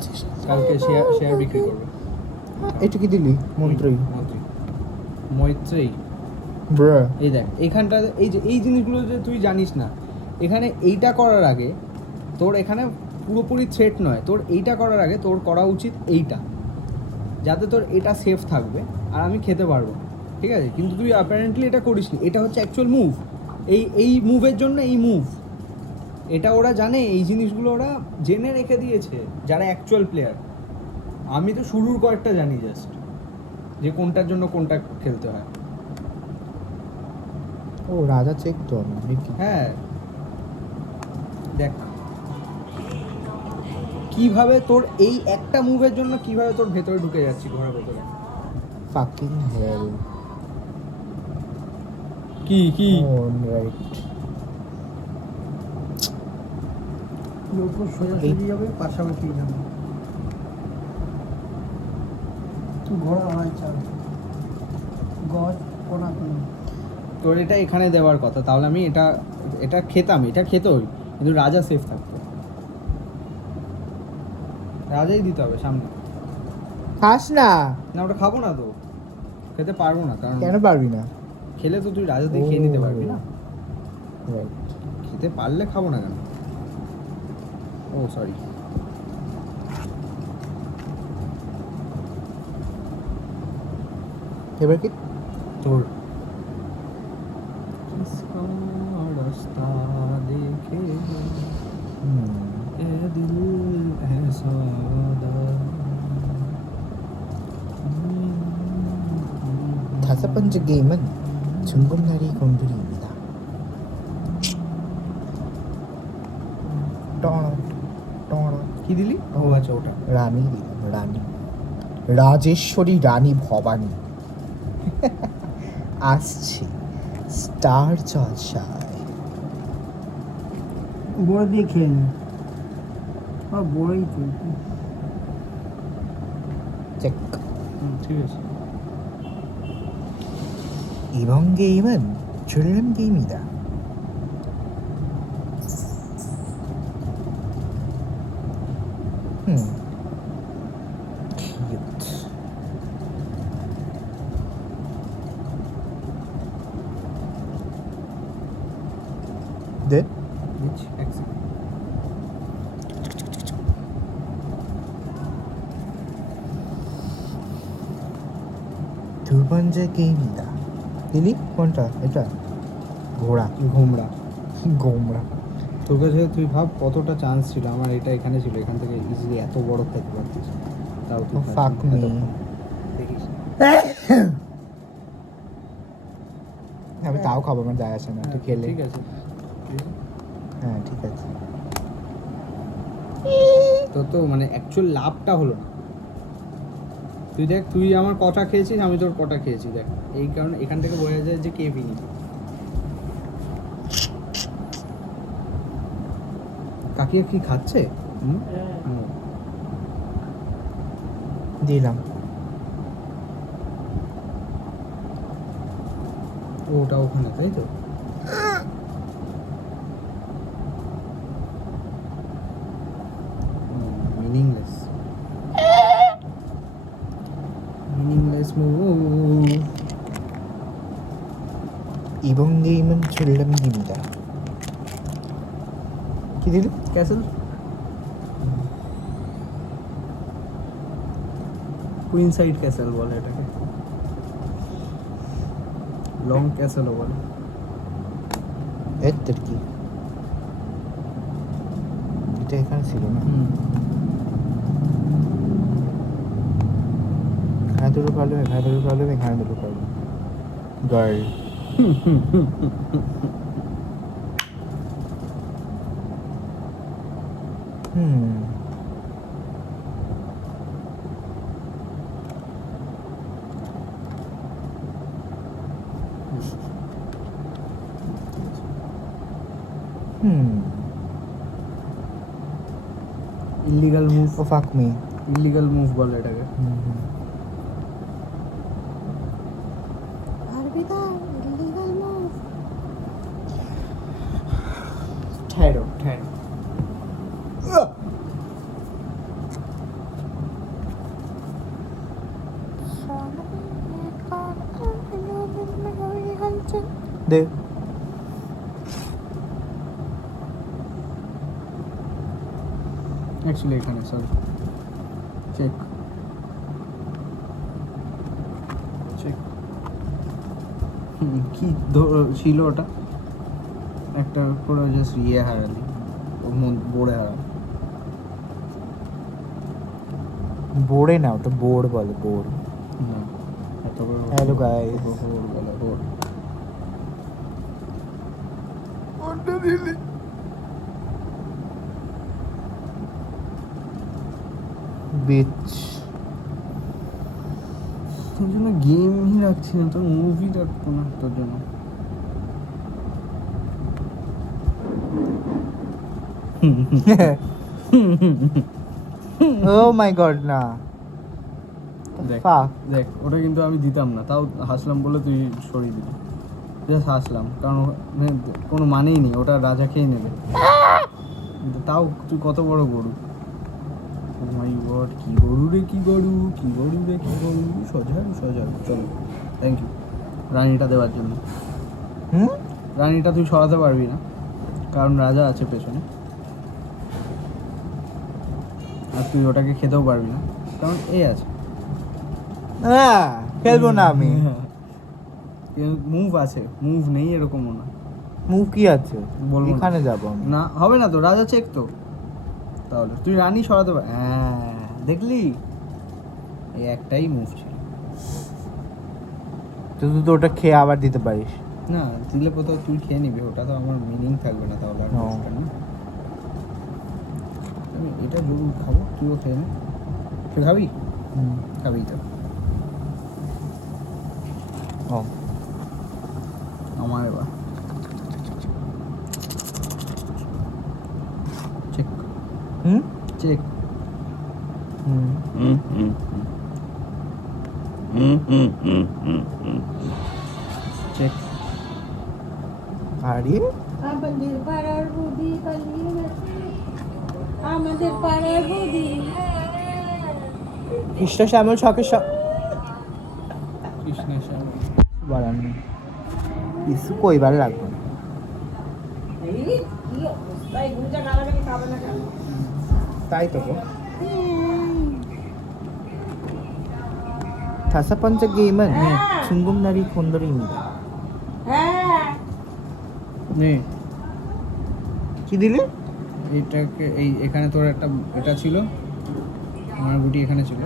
বলছিস? কালকে শেয়ার বিক্রি করবে। এটা কি দিলি? মন্ত্রী মৈত্রেয়ী। ব্রা, এই দেখ এইখানটা, এই জিনিসগুলো যে তুই জানিস না, এখানে এইটা করার আগে তোর এখানে পুরোপুরি থ্রেট নয়, তোর এইটা করার আগে তোর করা উচিত এইটা, যাতে তোর এটা সেফ থাকবে আর আমি খেতে পারবো, ঠিক আছে? কিন্তু তুই অ্যাপারেন্টলি এটা করিসনি। এটা হচ্ছে অ্যাকচুয়াল মুভ। এই মুভের জন্য এই মুভ, এটা ওরা জানে, এই জিনিসগুলো ওরা জেনে রেখে দিয়েছে যারা অ্যাকচুয়াল প্লেয়ার। আমি তো শুরুর কয়েকটা জানি জাস্ট, যে কোনটার জন্য কোনটা খেলতে হয়। ও রাজা চেক তো আমি দেখি। হ্যাঁ দেখ কিভাবে তোর এই একটা মুভের জন্য কিভাবে তোর ভেতরে ঢুকে যাচ্ছি, ঘরের ভেতরে। ফাকিং হেল। কি রাইট। উপর সোজাসুজি যাবে, পাশাপাশি যাবে। ঘোড়া হয় চাল, গজ কোনা কোনা। তোর এটা এখানে দেওয়ার কথা, তাহলে আমি এটা খেতাম, এটা খেতেই, কিন্তু রাজা সেফ থাকতো। রাজাই দিতে হবে সামনে। খাস না? না ওটা খাবো না তো, খেতে পারবো না, কারণ কেন পারবি না? খেলে তো তুই রাজা দিয়ে খেয়ে নিতে পারবি না। রাইট। খেতে পারলে খাবো না কেন? ও সরি। এবার কি তোর রাস্তা দেখে এ দিল ऐसा 다섯 번째 게임은 중금날이 곤두리입니다. কি দিলি? ও আচ্ছা ওটা। রানী দিলাম, রানী রাজেশ্বরী রানী ভবানী আসছে স্টার জলসায়। বড় দিয়ে খেয়ে নি, বড়ই তো। চেক। ঠিক আছে। 이번 게임은 줄름 게임이다. cute. 네? দিচ্ছি এক সেকেন্ড। 두 번째 게임이다. দিলি কোনটা? এটা ঘোড়া, ঘোমরা। গোমরা। তোর কাছে তুই ভাব কতটা চান্স ছিল, আমার এটা এখানে ছিল, এখান থেকে ইজিলি এত বড় খেতে পারতিস, তাও তুই Oh, fuck পারছিস না me. এতক্ষণ। দেখিস আমি তাও খাবো, আমার যায় আসে না, তুই খেলে। ঠিক আছে। হ্যাঁ ঠিক আছে। তোর তো মানে অ্যাকচুয়াল লাভটা হলো না। তুই দেখ, তুই আমার কটা খেয়েছিস, আমি তোর কটা খেয়েছি দেখ, এই কারণে এখান থেকে বোঝা যায় যে কে বিনি। কাকিয়া কি খাচ্ছে? হুম? দিলাম। ওটা ওখানে তাই তো। Meaningless move. 이번 게임은 줄넘기입니다. কি দিলি? ক্যাসেল, কুইন সাইড ক্যাসেল বলে এটাকে, লং ক্যাসেলও বলে। এর কি? এটা এখানে ছিল না? এখানে দুটো প্রবলেম, এখানে দুটো প্রবলেম, এখানে দুটো problem. Girl. Illegal move. Oh fuck me. Illegal move বলে এটাকে। ঠেরো। দে অ্যাকচুয়ালি এখানে সরি চেক চেক কি ছিল ওটা একটা করে জাস্ট ইয়ে হারালি বোর্ডে হারালি বোর্ডে না ওটা বোর্ড বলে বোর্ড না এত করে হ্যালো গাইস বোর্ড বলে বোর্ড বিচ তোর জন্য গেমই রাখছি না তোর মুভি রাখবো না তোর জন্য ও মাই গড না দেখ Fuck. দেখ ওটা কিন্তু আমি দিতাম না তাও হাসলাম বলে তুই সরিয়ে দিলি জাস্ট হাসলাম কারণ কোনো মানেই নেই ওটা রাজা খেয়ে নেবে কিন্তু তাও তুই কত বড় গরু ও মাই গড কি গরু রে কি গরু কি গরু রে কি গরু সজারু সজারু চলো থ্যাংক ইউ রানীটা দেওয়ার জন্য হুম রানীটা তুই সরাতে পারবি না কারণ রাজা আছে পেছনে আর তুই ওটাকে খেতেও পারবি না কারণ এ আছে হ্যাঁ খেলবো না আমি মুভ আছে মুভ নেই এরকমও না মুভ কি আছে বলবো না। এখানে যাবো আমি না হবে না তো রাজা চেক তো তাহলে তুই রানী সরাতে পার হ্যাঁ দেখলি এই একটাই মুভ ছিল তো তুই তো ওটা খেয়ে আবার দিতে পারিস না দিলে কোথাও তুই খেয়ে নিবি ওটা তো আমার মিনিং থাকবে না তাহলে আর ও। মুভটা না আমি এটা জরুর খাবো তুইও খেয়ে নে তুই খাবি খাবি তো ও আমার এবার চেক হুম চেক হুম চেক আরে আমাদের পাড়ার বৌদি পালিয়ে গেছে আমাদের পাড়ার বৌদি কৃষ্ণ শ্যামল ছকের কৃষ্ণের সামনে বলার নেই কিছু কইবার লাগবে না এই কি অবস্থা এগুলো যা গালাগালি খাবে না কেন তাই তো গো 다섯 번째 게임은 중국나리 곤돌이입니다. হ্যাঁ নে কি দিলি? এইটাকে এই এখানে তোর একটা এটা ছিল আমার গুটি এখানে ছিল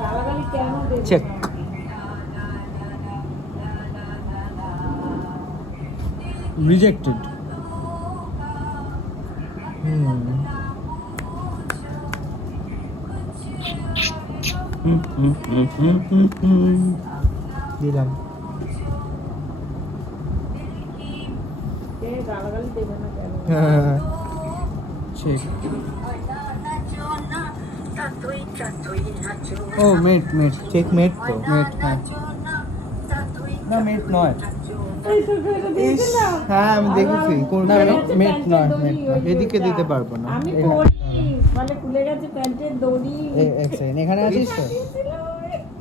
গালাগালি কেন দেবে চেক রিজেক্টেড দিলাম কে গালাগালি দেবে না কেন চেক ও মেট মেট চেক মেট তো মেট হ্যাঁ না মেট নয় এই তো এটা দিয়েছিলাম হ্যাঁ আমি দেখেছি কোন না, মেট নয়, মেট নয়। এদিকে দিতে পারবো না আমি এখানে- করি মানে খুলে গেছে প্যান্টের দড়ি এক সেকেন্ড এখানে আছিস তো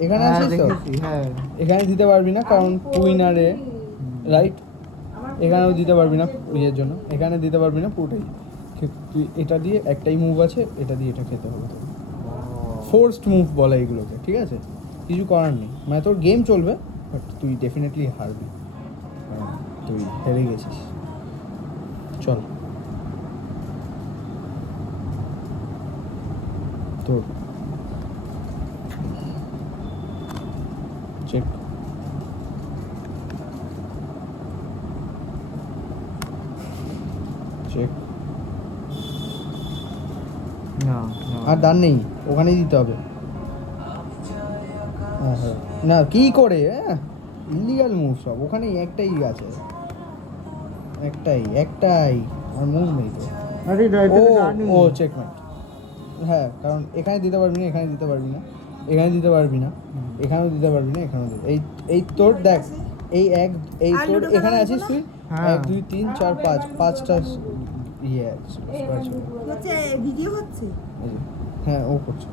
এখানে হ্যাঁ আছিস তো দেখেছি হ্যাঁ এখানে দিতে পারবি না কারণ কুইনারে রাইট এখানেও দিতে পারবি না ইয়ের জন্য এখানে দিতে পারবি না পুরোটাই তুই এটা দিয়ে একটাই মুভ আছে এটা দিয়ে এটা খেতে হবে তোর ফোর্সড মুভ বলে এইগুলোকে ঠিক আছে কিছু করার নেই মানে তোর গেম চলবে বাট তুই ডেফিনেটলি হারবি কারণ তুই হেরে গেছিস চল তোর চেক চেক না আর দান নেই ওখানেই দিতে হবে হ্যাঁ হ্যাঁ না কি করে ইলিগাল মুভ সব ওখানে একটাই আছে একটাই আর মুভ নেই তো আরে ও চেকমেট হ্যাঁ কারণ এখানে দিতে পারবি না এখানে দিতে পারবি না এখানে দিতে পারবি না এখানেও দিতে পারবি না এখানেও দিতে এই এই তোর দেখ এই এক এই তোর এখানে আছিস তুই হ্যাঁ। 1 2 3 4 5 পাঁচটা ইয়ে আছে হচ্ছে ভিডিও হচ্ছে হ্যাঁ ও করছে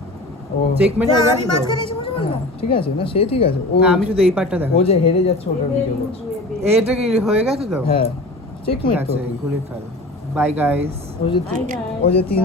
ও চেকমেট যা, হয়ে আমি গেছে তো? মাঝখানে এসে বসে বললাম ঠিক আছে না সে ঠিক আছে ও না, আমি শুধু এই পার্টটা দেখা ও যে হেরে যাচ্ছে ওটার ভিডিও করছে এটা কি হয়ে গেছে তো? হ্যাঁ ঠিক চেকমেট তো আছে, ঘুরে ফেল। Bye guys. ও যে Bye, guys. ও যে 3